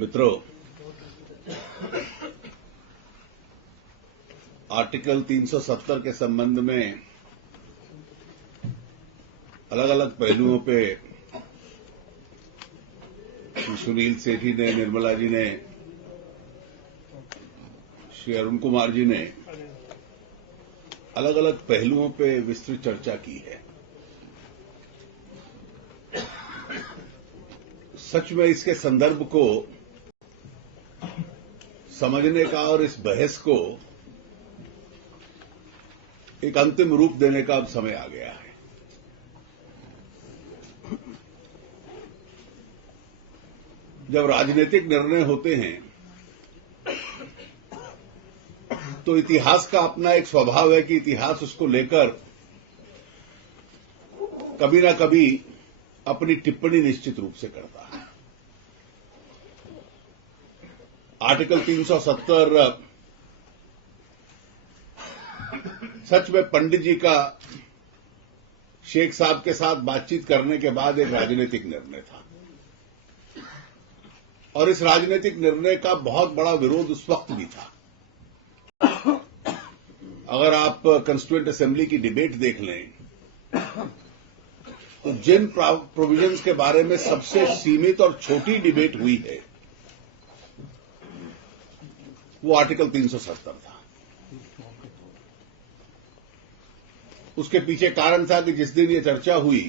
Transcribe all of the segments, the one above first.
मित्रों, आर्टिकल 370 के संबंध में अलग अलग पहलुओं पे श्री सुनील सेठी ने, निर्मला जी ने, श्री अरुण कुमार जी ने अलग अलग पहलुओं पे विस्तृत चर्चा की है। सच में इसके संदर्भ को समझने का और इस बहस को एक अंतिम रूप देने का अब समय आ गया है। जब राजनीतिक निर्णय होते हैं तो इतिहास का अपना एक स्वभाव है कि इतिहास उसको लेकर कभी ना कभी अपनी टिप्पणी निश्चित रूप से करता है। आर्टिकल 370 सच में पंडित जी का शेख साहब के साथ बातचीत करने के बाद एक राजनीतिक निर्णय था और इस राजनीतिक निर्णय का बहुत बड़ा विरोध उस वक्त भी था। अगर आप कॉन्स्टिट्यूएंट असेंबली की डिबेट देख लें तो जिन प्रोविजंस के बारे में सबसे सीमित और छोटी डिबेट हुई है वो आर्टिकल 370 था। उसके पीछे कारण था कि जिस दिन ये चर्चा हुई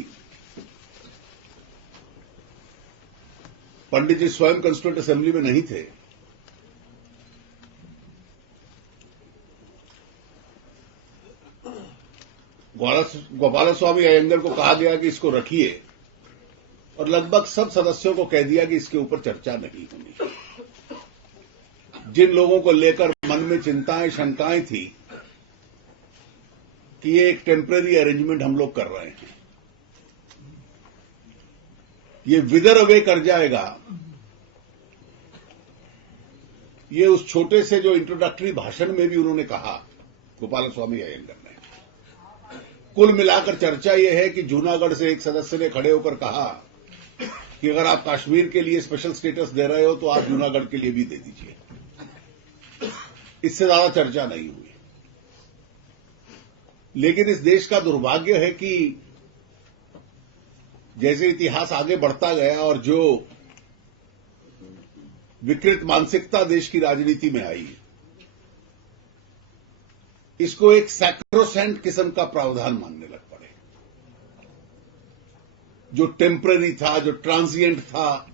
पंडित जी स्वयं कॉन्स्टिट्यूएंट असेंबली में नहीं थे। गोपाल स्वामी अयंगर को कहा गया कि इसको रखिए और लगभग सब सदस्यों को कह दिया कि इसके ऊपर चर्चा नहीं होनी। जिन लोगों को लेकर मन में चिंताएं, शंकाएं थी कि ये एक टेम्परेरी अरेंजमेंट हम लोग कर रहे हैं, ये विदर अवे कर जाएगा, ये उस छोटे से जो इंट्रोडक्टरी भाषण में भी उन्होंने कहा गोपाल स्वामी अयंगर ने। कुल मिलाकर चर्चा यह है कि जूनागढ़ से एक सदस्य ने खड़े होकर कहा कि अगर आप कश्मीर के लिए स्पेशल स्टेटस दे रहे हो तो आप जूनागढ़ के लिए भी दे दीजिए। इससे ज्यादा चर्चा नहीं हुई। लेकिन इस देश का दुर्भाग्य है कि जैसे इतिहास आगे बढ़ता गया और जो विकृत मानसिकता देश की राजनीति में आई, इसको एक सैक्रोसेंट किस्म का प्रावधान मानने लग पड़े। जो टेम्पररी था, जो ट्रांजिएंट था,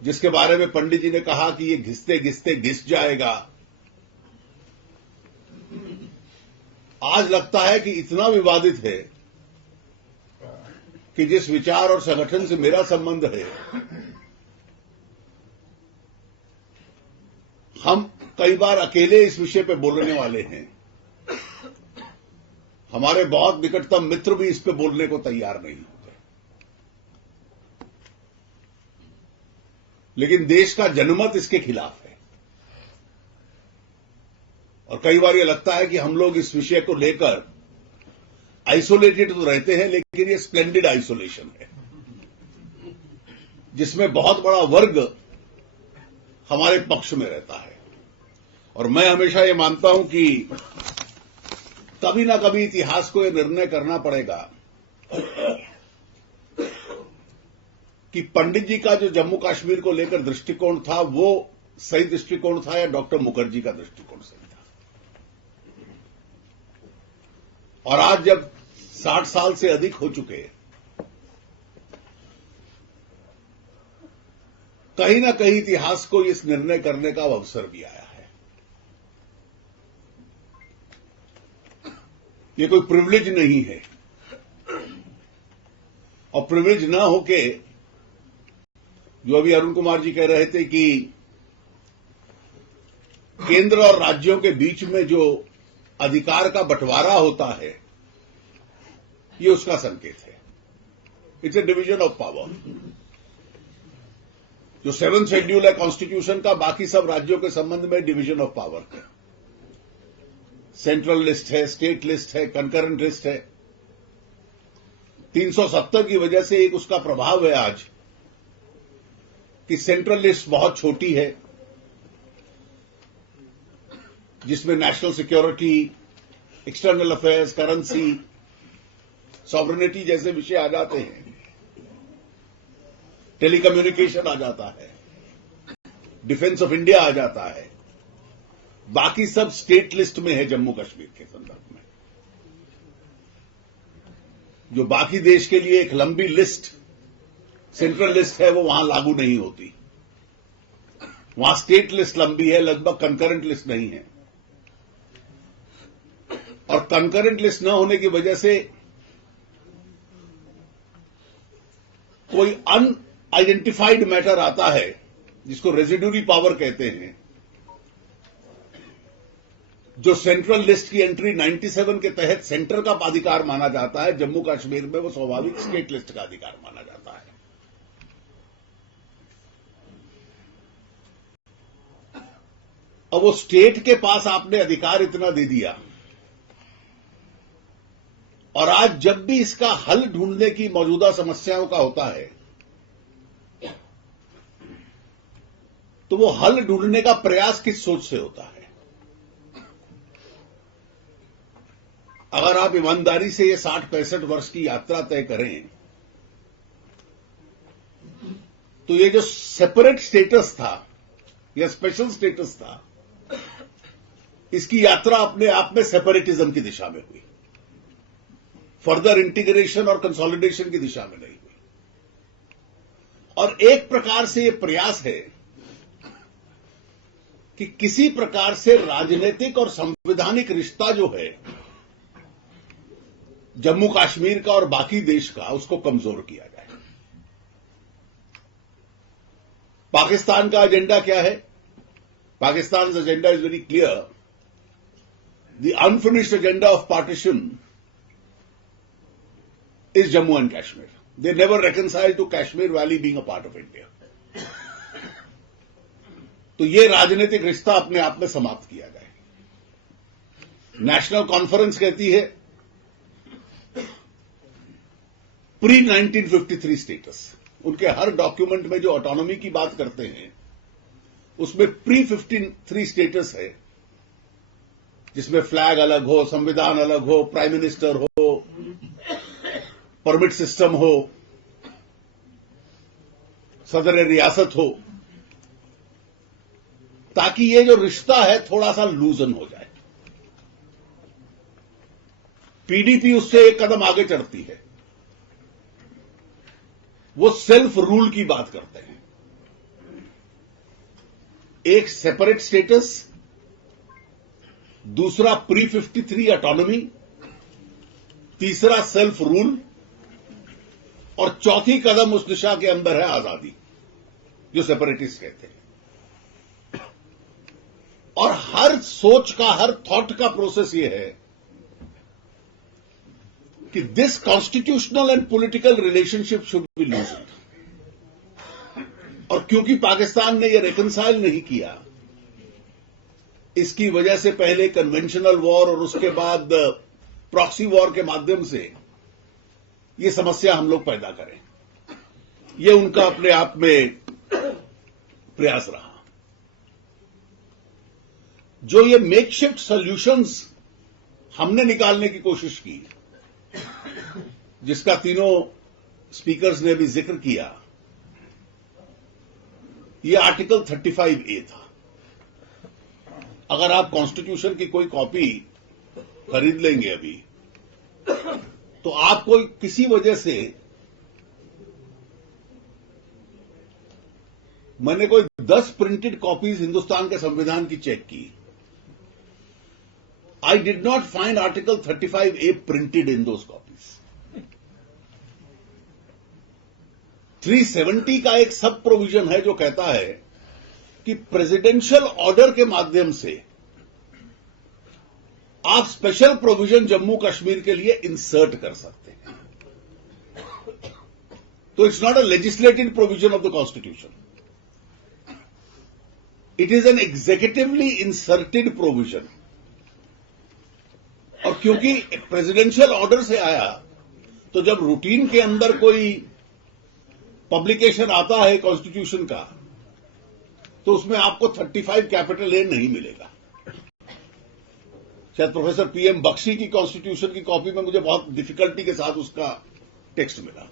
जिसके बारे में पंडित जी ने कहा कि ये घिसते घिसते घिस जाएगा, आज लगता है कि इतना विवादित है कि जिस विचार और संगठन से मेरा संबंध है, हम कई बार अकेले इस विषय पे बोलने वाले हैं। हमारे बहुत निकटतम मित्र भी इस पे बोलने को तैयार नहीं होते। लेकिन देश का जनमत इसके खिलाफ है और कई बार ये लगता है कि हम लोग इस विषय को लेकर आइसोलेटेड तो रहते हैं, लेकिन ये स्प्लेंडेड आइसोलेशन है जिसमें बहुत बड़ा वर्ग हमारे पक्ष में रहता है। और मैं हमेशा ये मानता हूं कि कभी ना कभी इतिहास को यह निर्णय करना पड़ेगा कि पंडित जी का जो जम्मू कश्मीर को लेकर दृष्टिकोण था वो सही दृष्टिकोण था या डॉक्टर मुखर्जी का दृष्टिकोण सही था। और आज जब 60 साल से अधिक हो चुके, कहीं ना कहीं इतिहास को इस निर्णय करने का अवसर भी आया है। ये कोई प्रिविलेज नहीं है और प्रिविलेज ना होके जो अभी अरुण कुमार जी कह रहे थे कि केंद्र और राज्यों के बीच में जो अधिकार का बंटवारा होता है, ये उसका संकेत है। It's A division of power. जो 7th शेड्यूल है कॉन्स्टिट्यूशन का, बाकी सब राज्यों के संबंध में डिवीजन ऑफ पावर है। सेंट्रल लिस्ट है, स्टेट लिस्ट है, कंकरेंट लिस्ट है। 370 की वजह से एक उसका प्रभाव है आज कि सेंट्रल लिस्ट बहुत छोटी है, जिसमें national security, external affairs, currency, sovereignty जैसे विषय आ जाते हैं, टेलीकम्युनिकेशन आ जाता है, डिफेंस ऑफ इंडिया आ जाता है। बाकी सब स्टेट लिस्ट में है जम्मू कश्मीर के संदर्भ में। जो बाकी देश के लिए एक लंबी लिस्ट, सेंट्रल लिस्ट है, वो वहां लागू नहीं होती। वहां स्टेट लिस्ट लंबी है, लगभग कंकरेंट लिस्ट नहीं है। और कंकरेंट लिस्ट न होने की वजह से कोई अनआइडेंटिफाइड मैटर आता है, जिसको रेजिड्यूरी पावर कहते हैं, जो सेंट्रल लिस्ट की एंट्री 97 के तहत सेंटर का अधिकार माना जाता है, जम्मू कश्मीर में वो स्वाभाविक स्टेट लिस्ट का अधिकार माना जाता है। अब वो स्टेट के पास आपने अधिकार इतना दे दिया, और आज जब भी इसका हल ढूंढने की मौजूदा समस्याओं का होता है, तो वो हल ढूंढने का प्रयास किस सोच से होता है? अगर आप ईमानदारी से ये 60-65 वर्ष की यात्रा तय करें, तो ये जो सेपरेट स्टेटस था या स्पेशल स्टेटस था, इसकी यात्रा अपने आप में सेपरेटिज्म की दिशा में हुई, फर्दर इंटीग्रेशन और कंसोलिडेशन की दिशा में नहीं हुई। और एक प्रकार से यह प्रयास है कि किसी प्रकार से राजनीतिक और संवैधानिक रिश्ता जो है जम्मू कश्मीर का और बाकी देश का, उसको कमजोर किया जाए। पाकिस्तान का एजेंडा क्या है? Pakistan agenda is very clear. The unfinished agenda of partition is Jammu and Kashmir. They never reconcile to Kashmir Valley being a part of India. तो ये राजनीतिक रिश्ता अपने आप में समाप्त किया जाए। नेशनल कॉन्फ्रेंस कहती है प्री 1953 स्टेटस। उनके हर डॉक्यूमेंट में जो ऑटोनॉमी की बात करते हैं, उसमें प्री 53 स्टेटस है, जिसमें फ्लैग अलग हो, संविधान अलग हो, प्राइम मिनिस्टर हो, परमिट सिस्टम हो, सदर रियासत हो, ताकि ये जो रिश्ता है थोड़ा सा लूजन हो जाए। पीडीपी उससे एक कदम आगे चढ़ती है। वो सेल्फ रूल की बात करते हैं। एक सेपरेट स्टेटस, दूसरा प्री 53 ऑटोनॉमी, तीसरा सेल्फ रूल, और चौथी कदम उस दिशा के अंदर है आजादी, जो सेपरेटिस्ट कहते हैं। और हर सोच का, हर थॉट का प्रोसेस यह है कि this constitutional and political relationship should be लूज्ड। और क्योंकि पाकिस्तान ने यह रिकंसाइल नहीं किया, इसकी वजह से पहले कन्वेंशनल वॉर और उसके बाद प्रॉक्सी वॉर के माध्यम से ये समस्या हम लोग पैदा करें, ये उनका अपने आप में प्रयास रहा। जो ये मेकशिफ्ट सॉल्यूशंस हमने निकालने की कोशिश की, जिसका तीनों स्पीकर्स ने भी जिक्र किया, ये आर्टिकल 35A था। अगर आप कॉन्स्टिट्यूशन की कोई कॉपी खरीद लेंगे अभी, तो आपको किसी वजह से, मैंने कोई 10 प्रिंटेड कॉपीज हिंदुस्तान के संविधान की चेक की, I did not find article 35A printed in those copies. 370 का एक सब प्रोविजन है जो कहता है कि प्रेसिडेंशियल ऑर्डर के माध्यम से आप स्पेशल प्रोविजन जम्मू कश्मीर के लिए इंसर्ट कर सकते हैं। तो it's not a legislative provision of the constitution, it is an executively inserted provision. और क्योंकि प्रेसिडेंशियल ऑर्डर से आया, तो जब रूटीन के अंदर कोई पब्लिकेशन आता है कॉन्स्टिट्यूशन का, तो उसमें आपको 35 कैपिटल ए नहीं मिलेगा। शायद प्रोफेसर पीएम बख्शी की कॉन्स्टिट्यूशन की कॉपी में मुझे बहुत डिफिकल्टी के साथ उसका टेक्स्ट मिला,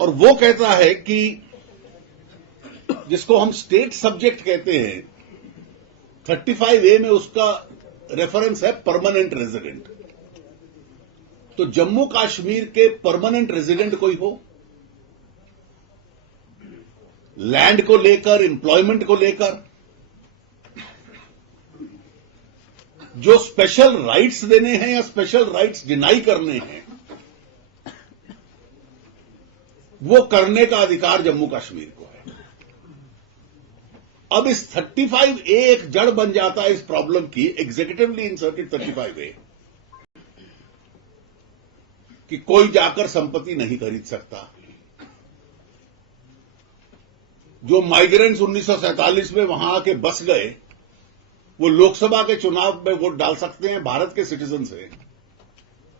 और वो कहता है कि जिसको हम स्टेट सब्जेक्ट कहते हैं, 35A में उसका रेफरेंस है परमानेंट रेजिडेंट। तो जम्मू कश्मीर के परमानेंट रेजिडेंट कोई हो, लैंड को लेकर, एम्प्लॉयमेंट को लेकर जो स्पेशल राइट्स देने हैं या स्पेशल राइट्स डिनाई करने हैं, वो करने का अधिकार जम्मू कश्मीर को है। अब इस 35A एक जड़ बन जाता है इस प्रॉब्लम की, एग्जीक्यूटिवली इंसर्टेड 35A, कि कोई जाकर संपत्ति नहीं खरीद सकता। जो माइग्रेंट्स 1947 में वहां आके बस गए, वो लोकसभा के चुनाव में वोट डाल सकते हैं, भारत के सिटीजन हैं,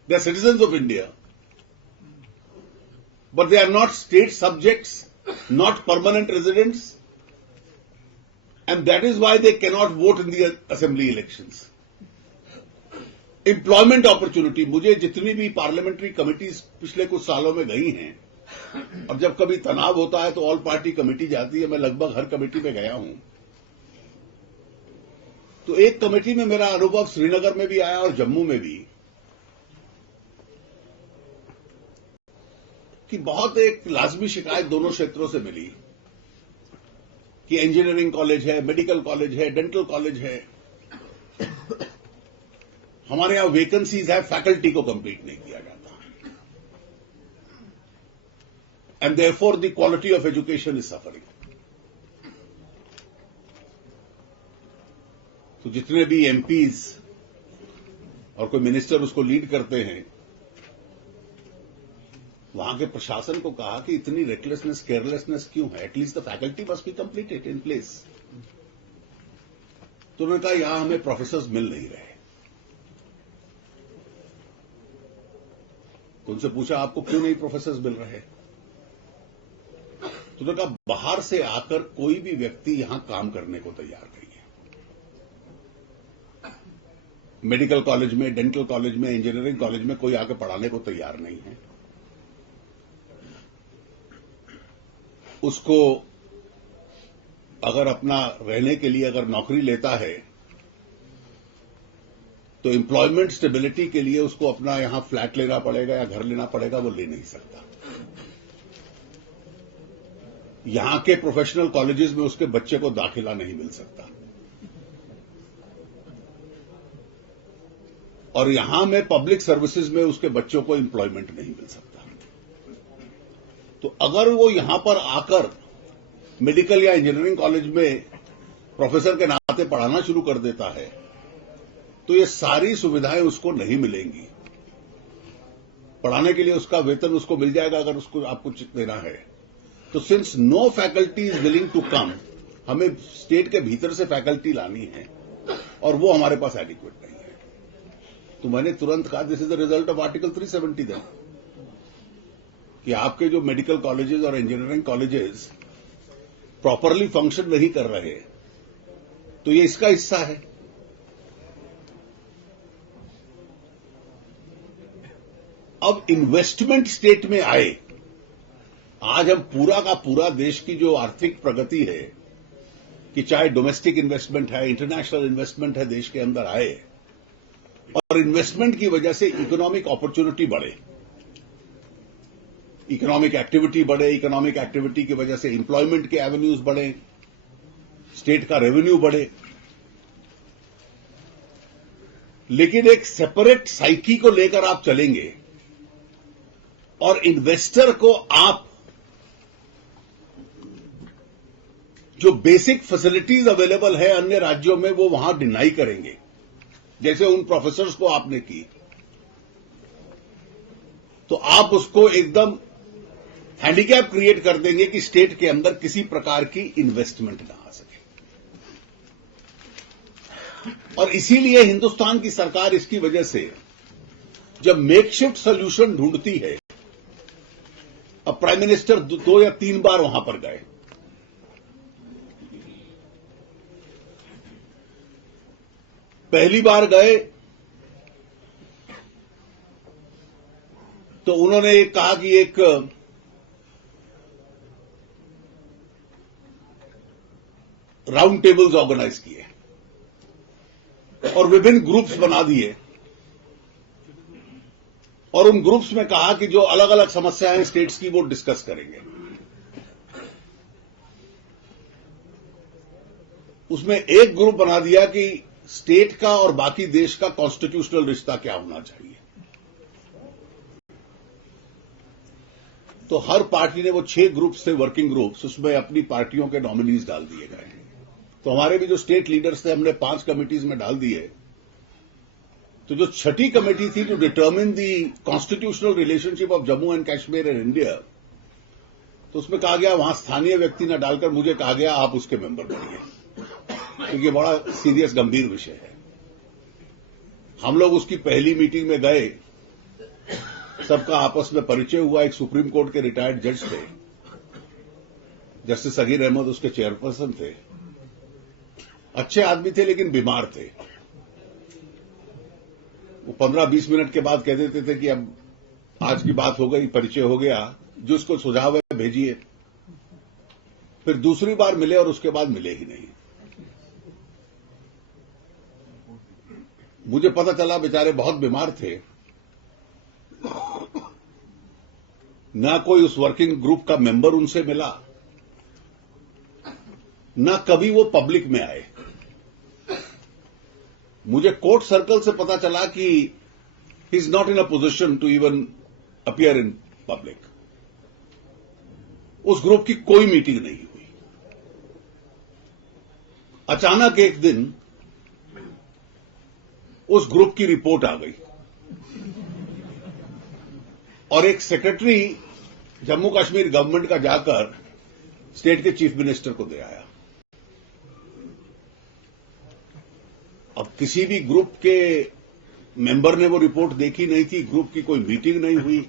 they are citizen of India, but they are not state subjects, not permanent residents, and that is why they cannot vote in the assembly elections. Employment opportunity, मुझे जितनी भी पार्लियामेंट्री कमिटीज पिछले कुछ सालों में गई हैं, और जब कभी तनाव होता है तो ऑल पार्टी कमेटी जाती है, मैं लगभग हर कमेटी में गया हूं, तो एक कमेटी में मेरा अनुभव श्रीनगर में भी आया और जम्मू में भी, कि बहुत एक लाजमी शिकायत दोनों क्षेत्रों से मिली कि इंजीनियरिंग कॉलेज है, मेडिकल कॉलेज है, डेंटल कॉलेज है, हमारे यहां वैकेंसीज है, फैकल्टी को कंप्लीट नहीं किया जाता, and therefore the quality of education is suffering. तो जितने भी एमपीज और कोई मिनिस्टर उसको लीड करते हैं, वहां के प्रशासन को कहा कि इतनी रेकलेसनेस, केयरलेसनेस क्यों है, at least the faculty must be completed in place. तो उन्होंने कहा यहां हमें प्रोफेसर्स मिल नहीं रहे। तो उनसे पूछा आपको क्यों नहीं प्रोफेसर्स मिल रहे? तो उन्होंने कहा बाहर से आकर कोई भी व्यक्ति यहां काम करने को तैयार नहीं है। मेडिकल कॉलेज में, डेंटल कॉलेज में, इंजीनियरिंग कॉलेज में कोई आकर पढ़ाने को तैयार नहीं है। उसको अगर अपना रहने के लिए अगर नौकरी लेता है तो एम्प्लॉयमेंट स्टेबिलिटी के लिए उसको अपना यहां फ्लैट लेना पड़ेगा या घर लेना पड़ेगा, वो ले नहीं सकता। यहां के प्रोफेशनल कॉलेजेस में उसके बच्चे को दाखिला नहीं मिल सकता, और यहां में पब्लिक सर्विसेज में उसके बच्चों को एम्प्लॉयमेंट नहीं मिल सकता। तो अगर वो यहां पर आकर मेडिकल या इंजीनियरिंग कॉलेज में प्रोफेसर के नाते पढ़ाना शुरू कर देता है, तो ये सारी सुविधाएं उसको नहीं मिलेंगी। पढ़ाने के लिए उसका वेतन उसको मिल जाएगा अगर उसको आपको देना है। तो since no faculty is willing to come, हमें स्टेट के भीतर से फैकल्टी लानी है, और वो हमारे पास एडिक्वेट नहीं है। तो मैंने तुरंत कहा this is the result of article 370 then, कि आपके जो मेडिकल कॉलेजेस और इंजीनियरिंग कॉलेजेस प्रॉपरली फंक्शन नहीं कर रहे, तो ये इसका हिस्सा है। अब इन्वेस्टमेंट स्टेट में आए, आज हम पूरा का पूरा देश की जो आर्थिक प्रगति है, कि चाहे डोमेस्टिक इन्वेस्टमेंट है, इंटरनेशनल इन्वेस्टमेंट है, देश के अंदर आए, और इन्वेस्टमेंट की वजह से इकोनॉमिक अपॉर्चुनिटी बढ़े, इकोनॉमिक एक्टिविटी बढ़े, इकोनॉमिक एक्टिविटी की वजह से एम्प्लॉयमेंट के एवेन्यूज बढ़े, स्टेट का रेवेन्यू बढ़े। लेकिन एक सेपरेट साइकी को लेकर आप चलेंगे और इन्वेस्टर को आप जो बेसिक फैसिलिटीज अवेलेबल है अन्य राज्यों में वो वहां डिनाई करेंगे, जैसे उन प्रोफेसर्स को आपने की, तो आप उसको एकदम हैंडीकैप क्रिएट कर देंगे कि स्टेट के अंदर किसी प्रकार की इन्वेस्टमेंट ना आ सके। और इसीलिए हिंदुस्तान की सरकार इसकी वजह से जब मेकशिफ्ट सोल्यूशन ढूंढती है, अब प्राइम मिनिस्टर 2 या 3 बार वहां पर गए, पहली बार गए तो उन्होंने कहा कि एक राउंड टेबल्स ऑर्गेनाइज किए और विभिन्न ग्रुप्स बना दिए और उन ग्रुप्स में कहा कि जो अलग अलग समस्याएं स्टेट्स की वो डिस्कस करेंगे। उसमें एक ग्रुप बना दिया कि स्टेट का और बाकी देश का कॉन्स्टिट्यूशनल रिश्ता क्या होना चाहिए। तो हर पार्टी ने वो 6 ग्रुप्स थे, वर्किंग ग्रुप्स, उसमें अपनी पार्टियों के नॉमिनीज डाल दिए गए। तो हमारे भी जो स्टेट लीडर्स थे हमने 5 कमिटीज में डाल दिए। तो जो छठी कमेटी थी to determine the constitutional relationship of Jammu and Kashmir and India, तो उसमें कहा गया वहां स्थानीय व्यक्ति न डालकर मुझे कहा गया आप उसके मेंबर बनिए, क्योंकि बड़ा सीरियस गंभीर विषय है। हम लोग उसकी पहली मीटिंग में गए, सबका आपस में परिचय हुआ। एक सुप्रीम कोर्ट के रिटायर्ड जज थे, जस्टिस सगीर अहमद उसके चेयरपर्सन थे। अच्छे आदमी थे लेकिन बीमार थे। वो 15-20 मिनट के बाद कह देते थे कि अब आज की बात हो गई, परिचय हो गया, जो उसको सुझाव है भेजिए। फिर दूसरी बार मिले और उसके बाद मिले ही नहीं। मुझे पता चला बेचारे बहुत बीमार थे, ना कोई उस वर्किंग ग्रुप का मेंबर उनसे मिला, ना कभी वो पब्लिक में आए। मुझे कोर्ट सर्कल से पता चला कि he is not in a position to even appear in public. उस ग्रुप की कोई मीटिंग नहीं हुई। अचानक एक दिन उस ग्रुप की रिपोर्ट आ गई और एक सेक्रेटरी जम्मू कश्मीर गवर्नमेंट का जाकर स्टेट के चीफ मिनिस्टर को दे आया। अब किसी भी ग्रुप के मेंबर ने वो रिपोर्ट देखी नहीं थी, ग्रुप की कोई मीटिंग नहीं हुई,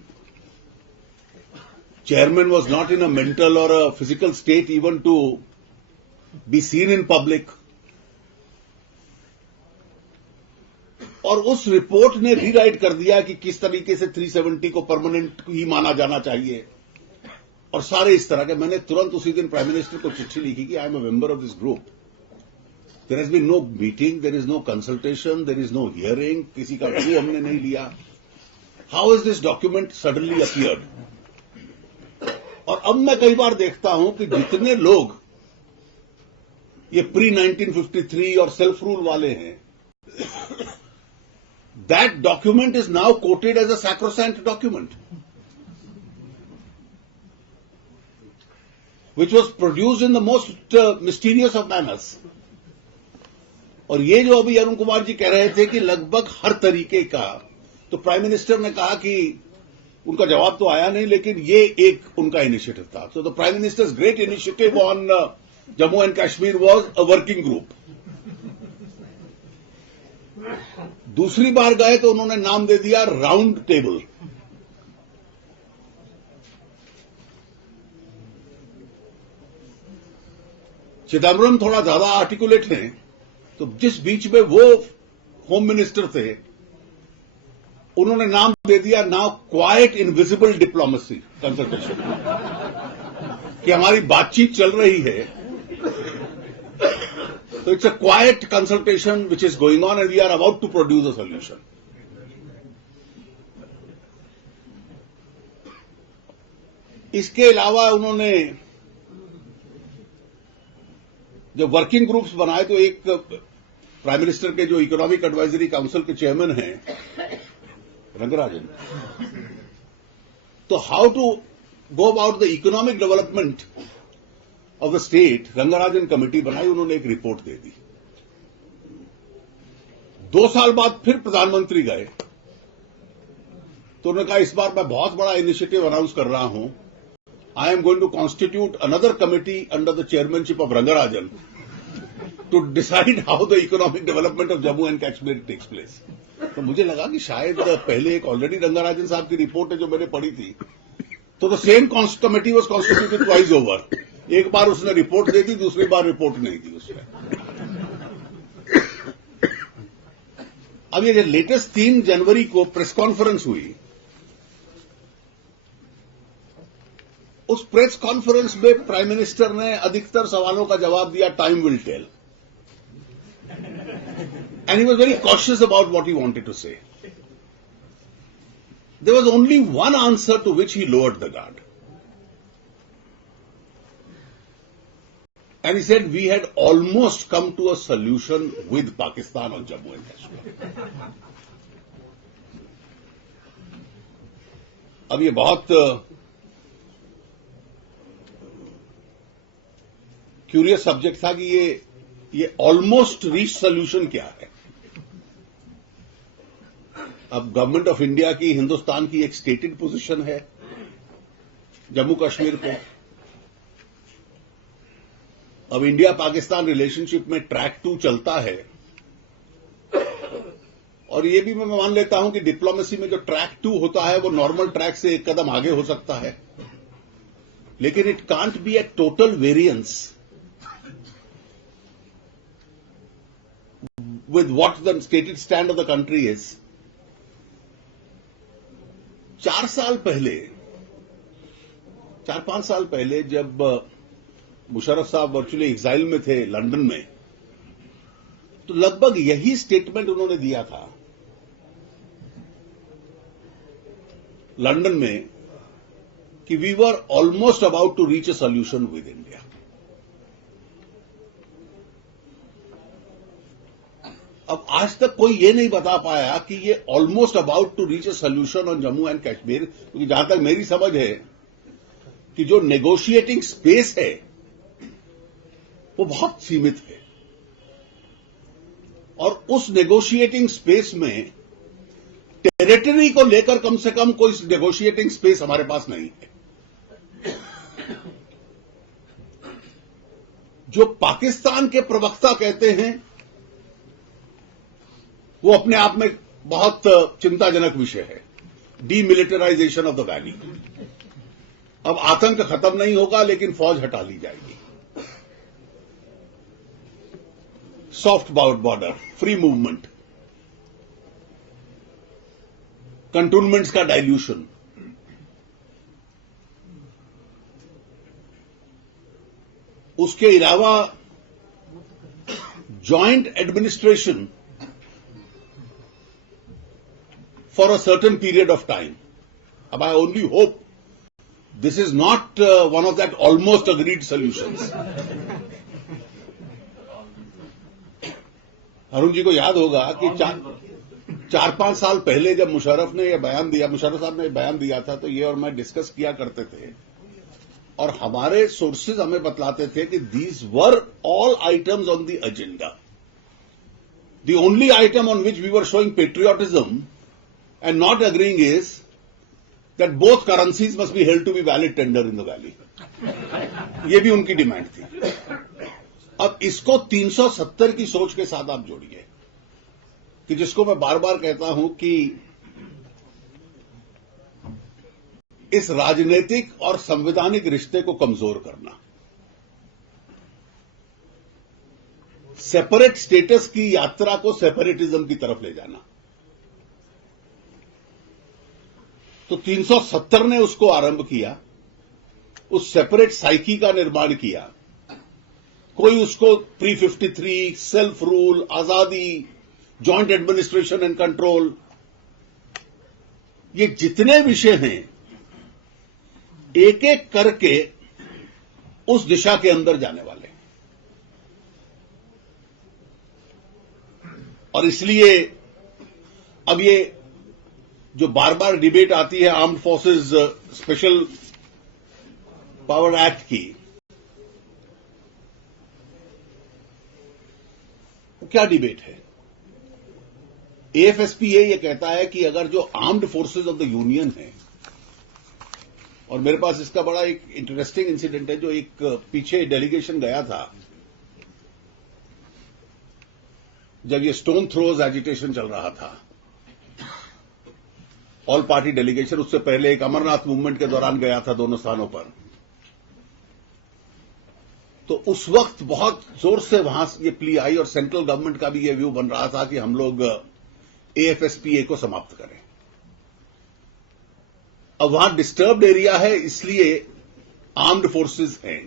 chairman was not in a mental और a physical state even to be seen in public. और उस रिपोर्ट ने रीराइट कर दिया कि किस तरीके से 370 को परमानेंट ही माना जाना चाहिए और सारे इस तरह के। मैंने तुरंत उसी दिन प्राइम मिनिस्टर को चिट्ठी लिखी कि I am a member of this group, there has been no meeting, there is no consultation, there is no hearing, किसी का व्यू हमने नहीं लिया। How is this document suddenly appeared. और अब मैं कई बार देखता हूं कि जितने लोग ये प्री 1953 और सेल्फ रूल वाले हैं, that document is now quoted as a sacrosanct document, which was produced in the most mysterious of manners. और ये जो अभी अरुण कुमार जी कह रहे थे कि लगभग हर तरीके का, तो प्राइम मिनिस्टर ने कहा कि उनका जवाब तो आया नहीं, लेकिन ये एक उनका इनिशिएटिव था। तो the prime ministers great initiative on Jammu and Kashmir was a working group. दूसरी बार गए तो उन्होंने नाम दे दिया राउंड टेबल। चिदम्बरम थोड़ा ज्यादा आर्टिकुलेट हैं, तो जिस बीच में वो होम मिनिस्टर थे, उन्होंने नाम दे दिया now quite invisible diplomacy consultation, कि हमारी बातचीत चल रही है, so it's a quiet consultation which is going on and we are about to produce a solution. इसके अलावा उन्होंने जब वर्किंग ग्रुप्स बनाए तो एक प्राइम मिनिस्टर के जो इकोनॉमिक एडवाइजरी काउंसिल के चेयरमैन हैं रंगराजन, तो how to go about the economic development of the state, Rangarajan committee बनाई, उन्होंने एक रिपोर्ट दे दी। 2 साल बाद फिर प्रधानमंत्री गए तो उन्होंने कहा इस बार मैं बहुत बड़ा इनिशिएटिव अनाउंस कर रहा हूं, I am going to constitute another committee under the chairmanship of Rangarajan to decide how the economic development of Jammu and Kashmir takes place. तो मुझे लगा कि शायद पहले एक ऑलरेडी रंगराजन साहब की रिपोर्ट है जो मैंने पढ़ी थी, तो the same committee was constituted twice over. एक बार उसने रिपोर्ट दे दी, दूसरी बार रिपोर्ट नहीं दी उसने। अब ये लेटेस्ट 3 जनवरी को प्रेस कॉन्फ्रेंस हुई, उस प्रेस कॉन्फ्रेंस में प्राइम मिनिस्टर ने अधिकतर सवालों का जवाब दिया time will tell, and he was very cautious about what he wanted to say. There was only one answer to which he lowered the guard. And he said, we had almost come to a solution with Pakistan on Jammu and Kashmir. अब ये बहुत curious subject था कि ये almost reach solution क्या है. अब government of India की, हिंदुस्तान की एक स्टेटेड पोजीशन है जम्मू कश्मीर पे. अब इंडिया पाकिस्तान रिलेशनशिप में ट्रैक 2 चलता है, और ये भी मैं मान लेता हूं कि डिप्लोमेसी में जो ट्रैक 2 होता है वो नॉर्मल ट्रैक से एक कदम आगे हो सकता है, लेकिन it can't be A total variance with what the stated stand of the country is. 4-5 साल पहले जब मुशर्रफ साहब वर्चुअली एग्जाइल में थे लंदन में, तो लगभग यही स्टेटमेंट उन्होंने दिया था लंदन में कि we were almost about to reach a solution with India. अब आज तक कोई ये नहीं बता पाया कि ये almost about to reach a solution on Jammu and Kashmir, क्योंकि जहां तक मेरी समझ है कि जो नेगोशिएटिंग स्पेस है वो बहुत सीमित है, और उस नेगोशिएटिंग स्पेस में टेरिटरी को लेकर कम से कम कोई नेगोशिएटिंग स्पेस हमारे पास नहीं है. जो पाकिस्तान के प्रवक्ता कहते हैं वो अपने आप में बहुत चिंताजनक विषय है. Demilitarisation of the valley. अब आतंक खत्म नहीं होगा, लेकिन फौज हटा ली जाएगी. Soft border, free movement, cantonments का डाइल्यूशन. उसके अलावा joint administration for a certain period of time. Ab I only hope this is not one of that almost agreed solutions. Arun ji को याद होगा कि 4-5 साल पहले जब मुशर्रफ साहब ने बयान दिया था, तो ये और मैं डिस्कस किया करते थे, और हमारे सोर्सेज हमें बतलाते थे कि these were all items on the agenda. The only item on which we were showing patriotism and not agreeing is that both currencies must be held to be valid tender in the valley. ये भी उनकी demand थी. अब इसको 370 की सोच के साथ आप जोड़िए, कि जिसको मैं बार बार कहता हूं कि इस राजनीतिक और संवैधानिक रिश्ते को कमजोर करना, सेपरेट स्टेटस की यात्रा को सेपरेटिज्म की तरफ ले जाना. तो 370 ने उसको आरंभ किया, उस सेपरेट साइकी का निर्माण किया. कोई उसको प्री 53, सेल्फ रूल, आजादी, जॉइंट एडमिनिस्ट्रेशन एंड कंट्रोल, ये जितने विषय हैं एक एक करके उस दिशा के अंदर जाने वाले. और इसलिए अब ये जो बार बार डिबेट आती है armed forces special power act की, क्या डिबेट है? एएफएसपीए ये कहता है कि अगर जो armed forces of the union है, और मेरे पास इसका बड़ा एक इंटरेस्टिंग इंसिडेंट है, जो एक पीछे डेलीगेशन गया था जब ये स्टोन थ्रोज एजिटेशन चल रहा था, ऑल पार्टी डेलीगेशन. उससे पहले एक अमरनाथ मूवमेंट के दौरान गया था दोनों स्थानों पर. तो उस वक्त बहुत जोर से वहां ये प्ली आई, और सेंट्रल गवर्नमेंट का भी ये व्यू बन रहा था कि हम लोग एएफएसपीए को समाप्त करें। अब वहां डिस्टर्ब्ड एरिया है, इसलिए आर्म्ड फोर्सेस हैं।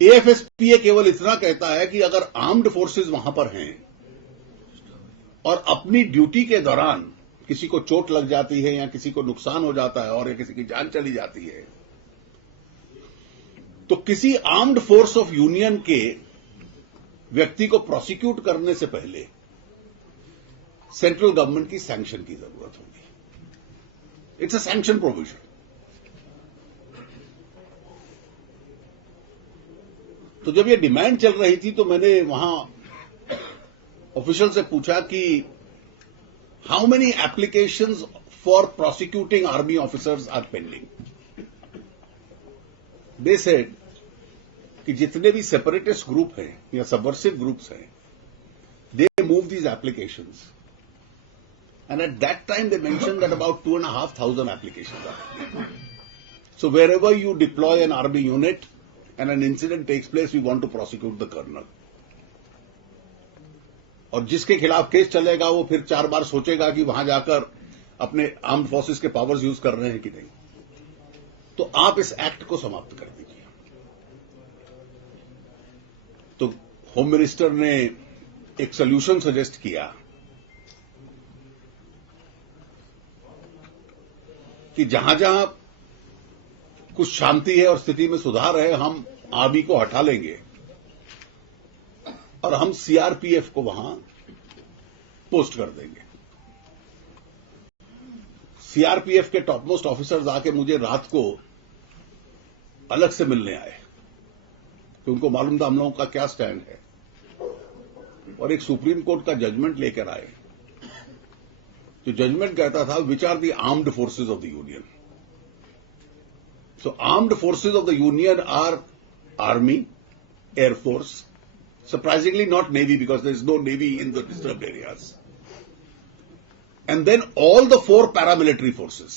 एएफएसपीए केवल इतना कहता है कि अगर आर्म्ड फोर्सेस वहां पर हैं और अपनी ड्यूटी के दौरान किसी को चोट लग जाती है या किसी को नुकसान हो जाता है और या किसी की जान चली जाती है, तो किसी आर्म्ड फोर्स ऑफ यूनियन के व्यक्ति को प्रोसिक्यूट करने से पहले सेंट्रल गवर्नमेंट की सैंक्शन की जरूरत होगी। It's a sanction provision. तो जब ये डिमांड चल रही थी तो मैंने वहां ऑफिशियल से पूछा कि how many applications for prosecuting army officers are pending. They said कि जितने भी सेपरेटिस्ट ग्रुप हैं या सबवर्सिव ग्रुप्स हैं, they move these applications, and at that time they mentioned that about 2,500 applications are. So wherever you deploy an army unit and an incident takes place, we want to prosecute the colonel. और जिसके खिलाफ case चलेगा वो फिर 4 बार सोचेगा कि वहां जाकर अपने आर्म्ड फोर्सेस के पावर्स यूज कर रहे हैं कि नहीं। तो आप इस एक्ट को समाप्त कर दीजिए। तो होम मिनिस्टर ने एक सोल्यूशन सजेस्ट किया कि जहां जहां कुछ शांति है और स्थिति में सुधार है, हम आर्मी को हटा लेंगे और हम सीआरपीएफ को वहां पोस्ट कर देंगे। सीआरपीएफ के टॉप मोस्ट ऑफिसर्स आके मुझे रात को अलग से मिलने आए कि उनको मालूम था हम लोगों का क्या स्टैंड है, और एक सुप्रीम कोर्ट का जजमेंट लेकर आए। जो जजमेंट कहता था which are the armed forces of the union. So armed forces of the union are army, air force, surprisingly not navy because there is no navy in the disturbed areas, and then all the 4 paramilitary forces,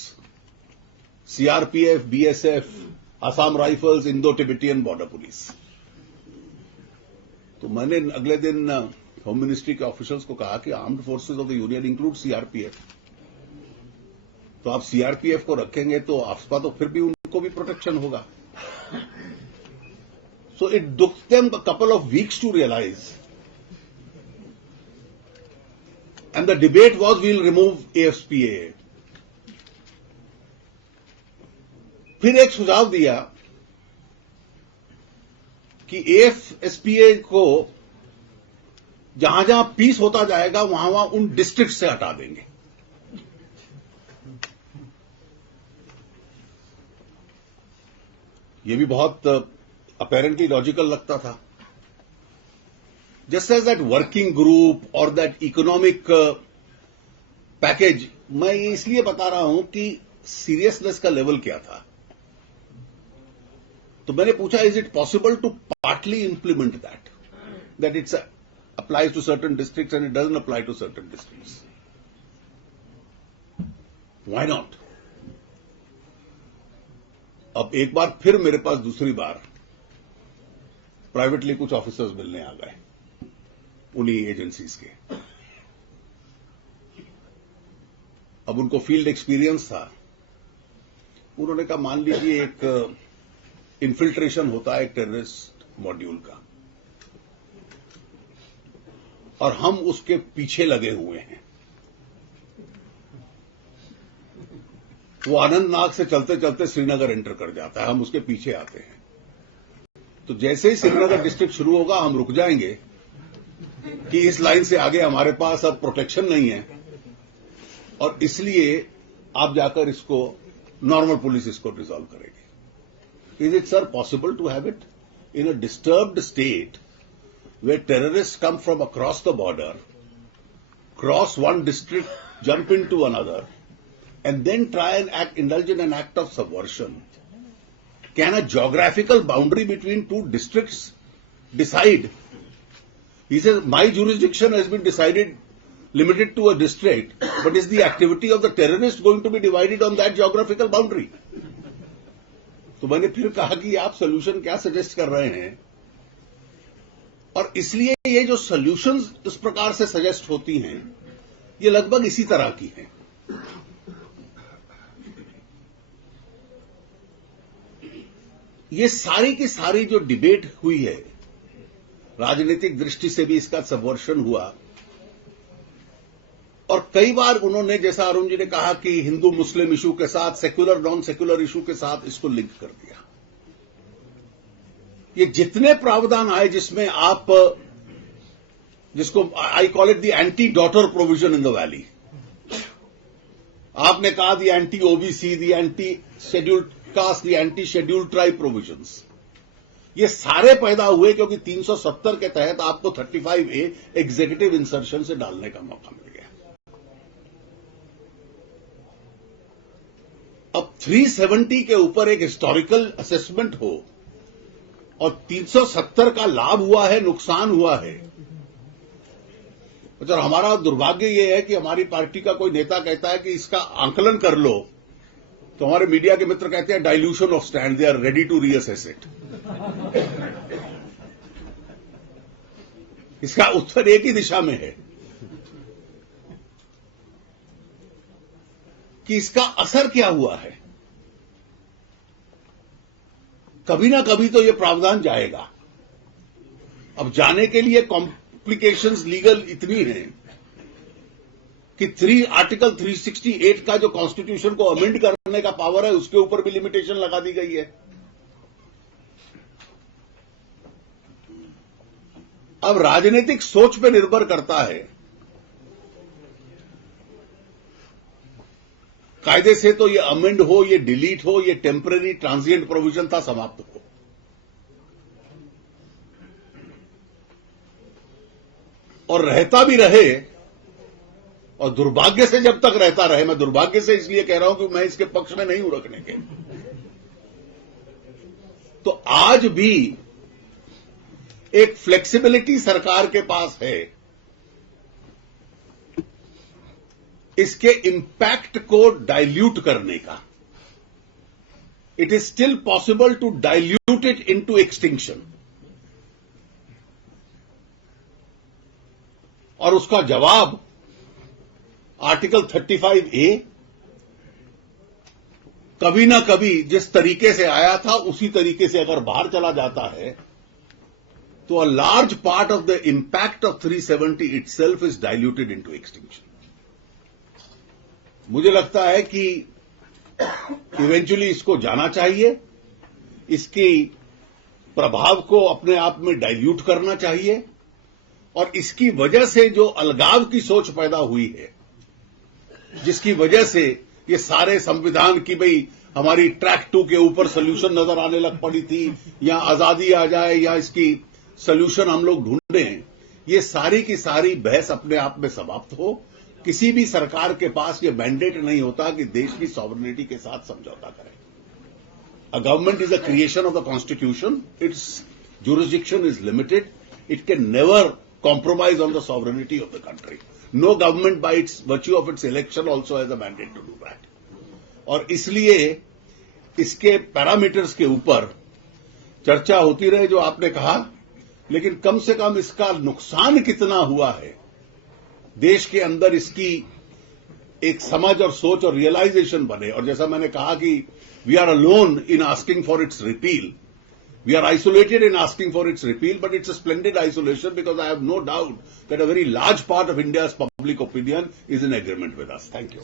CRPF, BSF, Assam Rifles, Indo-Tibetan Border Police. तो मैंने अगले दिन home ministry के officials को कहा कि armed forces of the union include CRPF. तो आप सीआरपीएफ को रखेंगे तो आसपास तो फिर भी उनको भी प्रोटेक्शन होगा। So it took them a couple of weeks to realize, and the debate was we'll remove AFSPA. फिर एक सुझाव दिया कि AFSPA को जहां जहां पीस होता जाएगा वहां वहां उन डिस्ट्रिक्ट से हटा देंगे। ये भी बहुत apparently logical लगता था। Just as that working group or that economic package, मैं ये इसलिए बता रहा हूं कि सीरियसनेस का लेवल क्या था। तो मैंने पूछा is it possible to partly implement that it's applies to certain districts and it doesn't apply to certain districts. Why not? अब एक बार फिर मेरे पास दूसरी बार प्राइवेटली कुछ ऑफिसर्स मिलने आ गए उन्हीं एजेंसीज के। अब उनको फील्ड एक्सपीरियंस था। उन्होंने कहा मान लीजिए एक इन्फिल्ट्रेशन होता है एक टेररिस्ट मॉड्यूल का और हम उसके पीछे लगे हुए हैं। वो अनंतनाग से चलते चलते श्रीनगर एंटर कर जाता है, हम उसके पीछे आते हैं। तो जैसे ही श्रीनगर डिस्ट्रिक्ट शुरू होगा हम रुक जाएंगे कि इस लाइन से आगे हमारे पास अब प्रोटेक्शन नहीं है और इसलिए आप जाकर इसको नॉर्मल पुलिस इसको रिजॉल्व करेगी। Is it sir possible to have it in a disturbed state where terrorists come from across the border, cross one district, jump into another, and then try and indulge in an act of subversion? Can a geographical boundary between 2 districts decide? He says, my jurisdiction has been decided, limited to a district, but is the activity of the terrorist going to be divided on that geographical boundary? तो मैंने फिर कहा कि आप solution क्या suggest कर रहे हैं और इसलिए ये जो सॉल्यूशंस इस प्रकार से सजेस्ट होती हैं, ये लगभग इसी तरह की हैं। ये सारी की सारी जो डिबेट हुई है, राजनीतिक दृष्टि से भी इसका सबवर्शन हुआ, और कई बार उन्होंने, जैसा अरुण जी ने कहा कि हिंदू मुस्लिम इशू के साथ, सेक्युलर नॉन सेक्युलर इशू के साथ इसको लिंक कर दिया। ये जितने प्रावधान आए जिसमें आप, जिसको I call it the anti daughter provision in the valley, आपने कहा the anti OBC, the anti scheduled caste, the anti scheduled tribe provisions, ये सारे पैदा हुए क्योंकि 370 के तहत आपको 35A एग्जीक्यूटिव इंसर्शन से डालने का मौका मिल गया। अब 370 के ऊपर एक हिस्टोरिकल असेसमेंट हो और 370 का लाभ हुआ है, नुकसान हुआ है। और हमारा दुर्भाग्य यह है कि हमारी पार्टी का कोई नेता कहता है कि इसका आंकलन कर लो, तो हमारे मीडिया के मित्र कहते हैं dilution of stand, they are ready to reassess it. इसका उत्तर एक ही दिशा में है कि इसका असर क्या हुआ है। कभी ना कभी तो यह प्रावधान जाएगा। अब जाने के लिए कॉम्प्लिकेशंस लीगल इतनी हैं कि आर्टिकल 368 का जो कॉन्स्टिट्यूशन को अमेंड करने का पावर है, उसके ऊपर भी लिमिटेशन लगा दी गई है। अब राजनीतिक सोच पे निर्भर करता है। कायदे से तो ये अमेंड हो, ये डिलीट हो, ये टेम्पररी ट्रांजिएंट प्रोविजन था, समाप्त हो। और रहता भी रहे, और दुर्भाग्य से जब तक रहता रहे, मैं दुर्भाग्य से इसलिए कह रहा हूं कि मैं इसके पक्ष में नहीं हूं रखने के, तो आज भी एक फ्लेक्सिबिलिटी सरकार के पास है इसके इंपैक्ट को डाइल्यूट करने का। It is still possible to dilute it into extinction. और उसका जवाब आर्टिकल 35A कभी ना कभी जिस तरीके से आया था उसी तरीके से अगर बाहर चला जाता है, तो a large part of the impact of 370 itself is diluted into extinction. मुझे लगता है कि इवेंचुअली इसको जाना चाहिए, इसकी प्रभाव को अपने आप में डाइल्यूट करना चाहिए, और इसकी वजह से जो अलगाव की सोच पैदा हुई है, जिसकी वजह से ये सारे संविधान की भाई हमारी ट्रैक 2 के ऊपर सोल्यूशन नजर आने लग पड़ी थी, या आजादी आ जाए या इसकी सोल्यूशन हम लोग ढूंढें, ये सारी की सारी बहस अपने आप में समाप्त हो। किसी भी सरकार के पास ये मैंडेट नहीं होता कि देश की सॉवरेनिटी के साथ समझौता करे। A government is a creation of the constitution, it's jurisdiction is limited, it can never compromise on the sovereignty of the country. No government by its virtue of its election also has a mandate to do that. और इसलिए इसके parameters के ऊपर चर्चा होती रहे जो आपने कहा, लेकिन कम से कम इसका नुकसान कितना हुआ है, देश के अंदर इसकी एक समझ और सोच और रियलाइजेशन बने। और जैसा मैंने कहा कि we are alone in asking for its repeal, we are isolated in asking for its repeal, but it's a splendid isolation because I have no doubt that a very large part of India's public opinion is in agreement with us. Thank you.